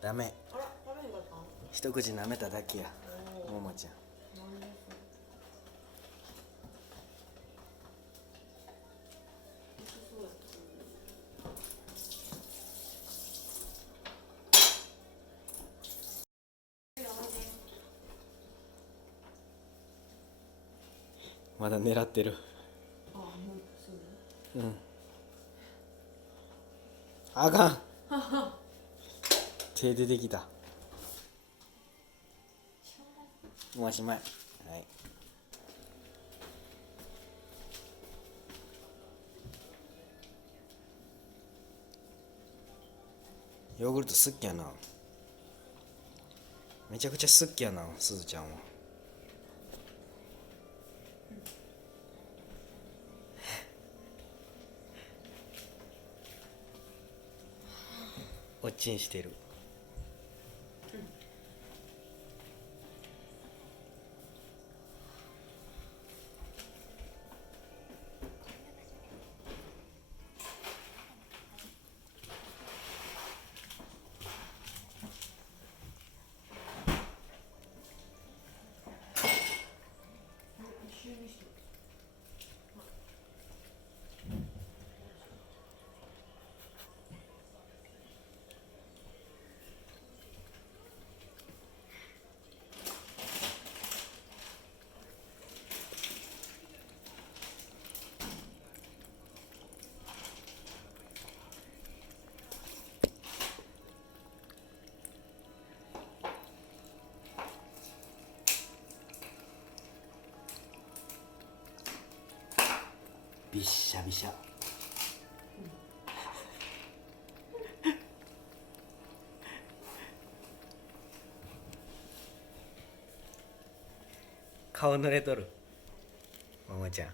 ダメ。あら、食べへんかったん？一口舐めただけや。ももちゃん。なんでそうやまだ狙ってる。あ、もうすうん。あかん。手出てきた。もうおしまい。はい。ヨーグルト好きやな。めちゃくちゃ好きやな、すずちゃんは。おっちんしてる。一緒にして。びっしゃびしゃ。顔濡れとる。ももちゃん。